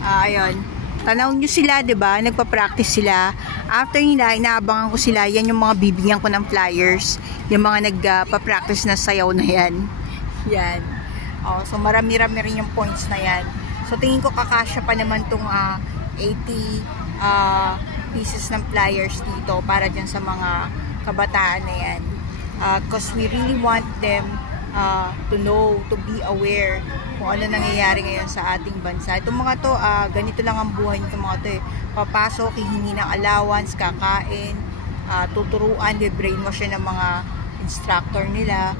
Ayun. Tanaw nyo sila, 'di ba? Nagpa-practice sila. After nila, inaabangan ko sila. Yan yung mga bibigyan ko ng flyers. Yung mga nagpa-practice na sayaw na yan. Yan. Oh, so marami-rami rin yung points na yan. So tingin ko kakasya pa naman tong 80 pieces ng flyers dito para dyan sa mga kabataan na yan. Because we really want them to know, to be aware kung ano nangyayari ngayon sa ating bansa. Itong mga to, ganito lang ang buhay nitong mga to eh. Papasok, hihingi ng allowance, kakain, tuturuan, brainwash ng mga instructor nila,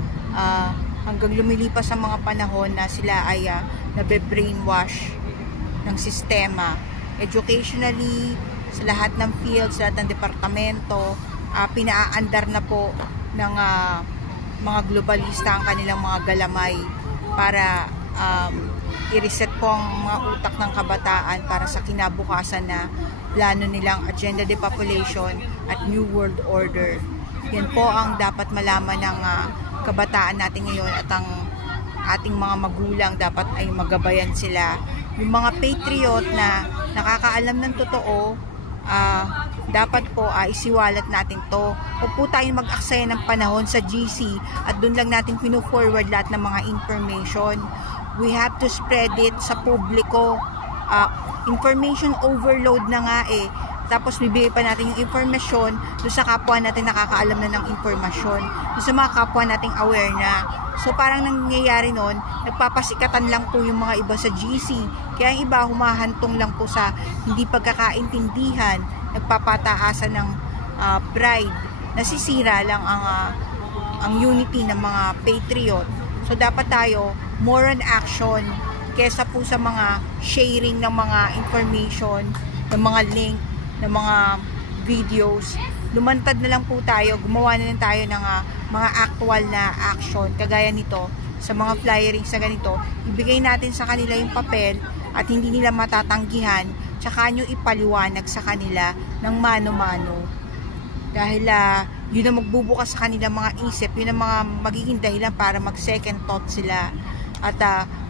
hanggang lumilipas ang mga panahon na sila ay nabe-brainwash ng sistema. Educationally, sa lahat ng fields, sa lahat ng departamento, pinaaandar na po ng mga globalista ang kanilang mga galamay para i-reset po ang mga utak ng kabataan para sa kinabukasan na plano nilang agenda depopulation at New World Order. Yan po ang dapat malaman ng kabataan natin ngayon at ang ating mga magulang dapat ay magabayan sila. Yung mga patriot na nakakaalam ng totoo, dapat po isiwalat natin to. Huwag po tayong mag-aksaya ng panahon sa GC at doon lang natin pinu-forward lahat ng mga information. We have to spread it sa publiko. Information overload na nga eh. Tapos bibigay pa natin yung information doon sa kapwa natin nakakaalam na ng informasyon. Doon sa mga kapwa nating aware na. So parang nangyayari nun, nagpapasikatan lang po yung mga iba sa GC. Kaya yung iba humahantong lang po sa hindi pagkakaintindihan, nagpapataasan ng pride. Nasisira lang ang unity ng mga patriot. So dapat tayo more on action kesa po sa mga sharing ng mga information, ng mga link, ng mga videos. Lumantad na lang po tayo, gumawa na lang tayo ng mga actual na action kagaya nito sa mga flyerings na ganito. Ibigay natin sa kanila yung papel at hindi nila matatanggihan, tsaka nyo ipaliwanag sa kanila ng mano-mano dahil yun ang magbubukas sa kanila mga isip, yun ang mga magiging dahilan para mag second thought sila. At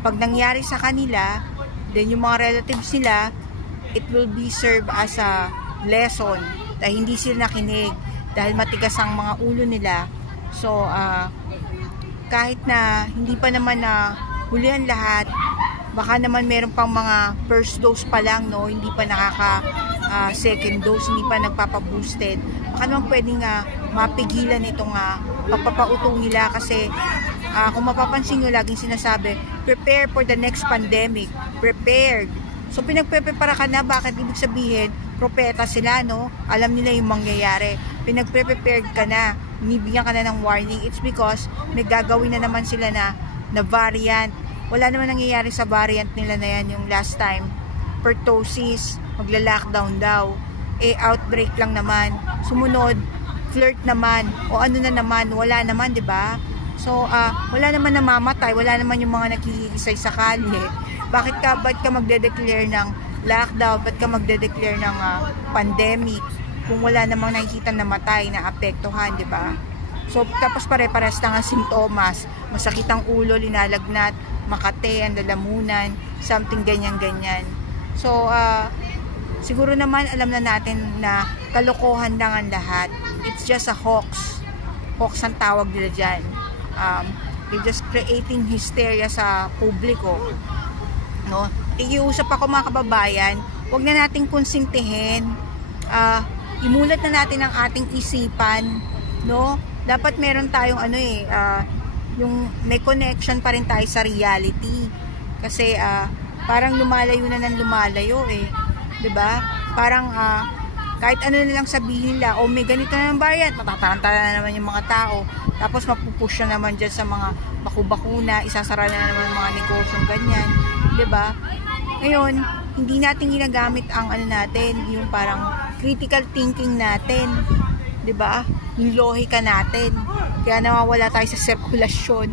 pag nangyari sa kanila, then yung mga relatives nila, it will be served as a lesson dahil hindi sila nakinig dahil matigas ang mga ulo nila. So kahit na hindi pa naman huli ang lahat, baka naman meron pang mga first dose pa lang, no, hindi pa nakaka second dose, hindi pa nagpapaboosted, baka naman pwedeng mapigilan itong pagpapautong nila kasi kung mapapansin nyo, laging sinasabi, prepare for the next pandemic, prepared. So pinagpe-prepara ka na, bakit? Ibig sabihin, propeta sila, no? Alam nila yung mangyayari. Pinagpe-prepared ka na, nibigyan ka na ng warning. It's because may gagawin na naman sila na variant. Wala naman nangyayari sa variant nila na yan yung last time. Pertussis, magla-lockdown daw. Outbreak lang naman. Sumunod, flirt naman. O ano na naman, wala naman, di ba? So, wala naman namamatay, wala naman yung mga nakikiisay sa kalye. Ba't ka magde-declare ng lockdown? Ba't ka magde-declare ng pandemic kung wala namang nakikita na matay, na apektuhan, di ba? So, tapos pare-pares na nga simptomas, masakit ang ulo, linalagnat, makate, ang lalamunan, something ganyan-ganyan. So, siguro naman alam na natin na kalokohan lang ang lahat. It's just a hoax. Hoax ang tawag nila dyan. They're just creating hysteria sa publiko, no? Ikiusap ako mga kababayan, huwag na nating konsintihin, imulat na natin ang ating isipan, no? Dapat meron tayong yung may connection pa rin tayo sa reality kasi parang lumalayo na ng lumalayo eh, 'di ba? Parang kahit ano na lang sabihin nila, o may ganito na ng variant, matataranta na naman yung mga tao. Tapos mapupush na naman dyan sa mga bakuna, isasara na naman mga negosyong ganyan. 'Di ba? Ngayon, hindi natin ginagamit ang natin, yung parang critical thinking natin. 'Di ba? Yung lohika natin. Kaya nawawala tayo sa sirkulasyon.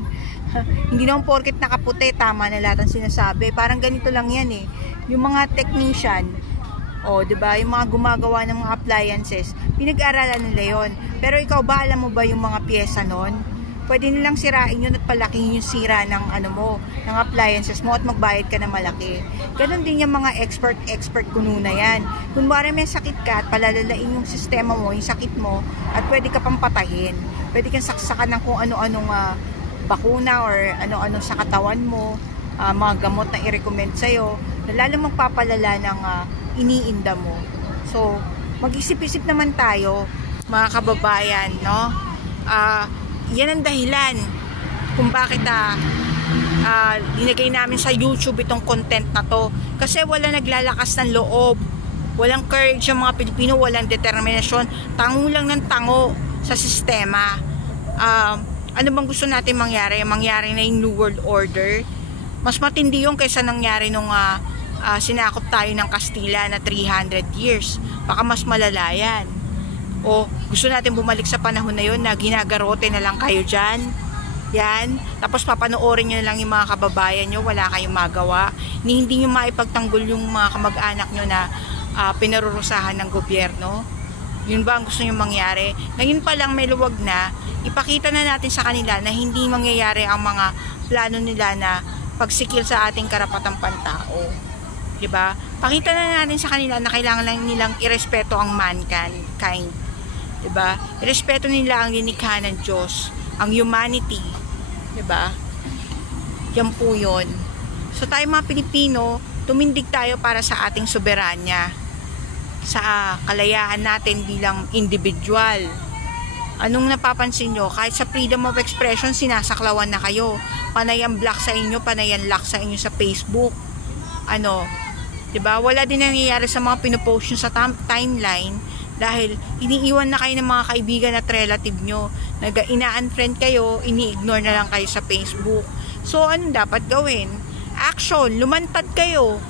Hindi naman porket nakaputi, tama na lahat ang sinasabi. Parang ganito lang yan eh. Yung mga technician, diba, yung mga gumagawa ng mga appliances, pinag-aralan nila yon. Pero ikaw ba, alam mo ba yung mga pyesa nun? pwede nilang sirain yun at palakihin yung sira ng ng appliances mo at magbayad ka na malaki. Ganon din yung mga expert kuno na yan. Kunwari may sakit ka at palalalain yung sistema mo, yung sakit mo, at pwede ka pang patahin. Pwede kang saksakan ng kung ano-anong bakuna or ano-ano sa katawan mo, mga gamot na i-recommend sa'yo, na lalo magpapalala ng iniinda mo. So, mag-isip-isip naman tayo, mga kababayan, no? Yan ang dahilan kung bakit linagay namin sa YouTube itong content na to. Kasi wala naglalakas ng loob, walang courage yung mga Pilipino, walang determinasyon, tango lang ng tango sa sistema. Ano bang gusto natin mangyari? Mangyari na yung New World Order. Mas matindi yung kaysa nangyari nung sinakop tayo ng Kastila na 300 years. Baka mas malala yan. O gusto natin bumalik sa panahon na yun na ginagarote na lang kayo dyan. Yan. Tapos papanoorin nyo na lang yung mga kababayan nyo, wala kayong magawa. Hindi nyo maipagtanggol yung mga kamag-anak nyo na pinarurusahan ng gobyerno. Yun ba ang gusto nyo mangyari? Ngayon pa lang may luwag na, ipakita na natin sa kanila na hindi mangyayari ang mga plano nila na pagsikil sa ating karapatang pantao. Diba? Pakita na natin sa kanila na kailangan lang nilang irespeto ang mankind. Diba? Irespeto nila ang linikha ng Diyos, ang humanity. Diba? Yan po yun. So tayo mga Pilipino, tumindig tayo para sa ating soberanya, sa kalayaan natin bilang individual. Anong napapansin nyo? Kahit sa freedom of expression, sinasaklawan na kayo. Panay ang block sa inyo, panay ang lock sa inyo sa Facebook. Diba? Wala din nangyayari sa mga pinopost nyo sa timeline dahil iniiwan na kayo ng mga kaibigan at relative nyo. Ina-unfriend kayo, ini-ignore na lang kayo sa Facebook. So, anong dapat gawin? Action! Lumantad kayo!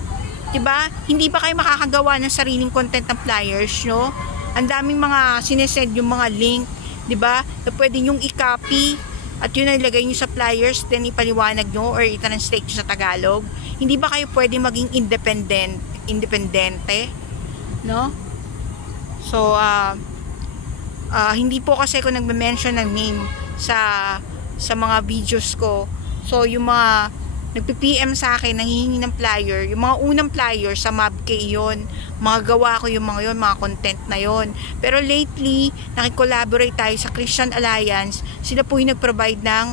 Diba? Hindi ba kayo makakagawa ng sariling content ng flyers nyo? Ang daming mga sinesend yung mga link, diba? Na pwede nyong i-copy at yun ang ilagay nyo sa flyers, then ipaliwanag nyo or i-translate nyo sa Tagalog. Hindi ba kayo pwede maging independente? No? So, hindi po kasi ako nagme-mention ng name sa mga videos ko. So, yung mga nagpi-PM sa akin, nanghihingi ng flyer, yung mga unang flyer sa MobK yun, mga gawa ko yung mga yun, mga content na yun. Pero lately, nakikollaborate tayo sa Christian Alliance, sila po yung nag-provide ng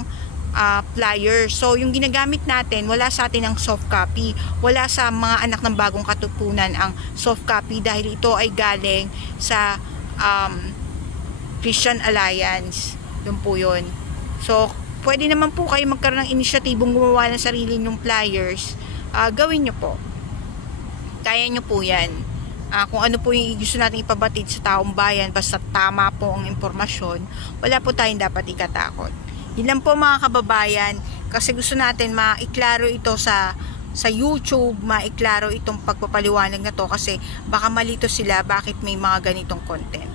flyer. So, yung ginagamit natin, wala sa atin ang soft copy, wala sa mga anak ng bagong katutunan ang soft copy dahil ito ay galing sa Christian Alliance. Yun po yun. So, pwede naman po kayo magkaroon ng inisyatibong gumawa ng sarili nyong flyers. Gawin nyo po. Kaya nyo po yan. Kung ano po yung gusto natin ipabatid sa taong bayan, basta tama po ang impormasyon, wala po tayong dapat ikatakot. Yun lang po mga kababayan, kasi gusto natin maiklaro ito sa YouTube, maiklaro itong pagpapaliwanag na to kasi baka malito sila bakit may mga ganitong content.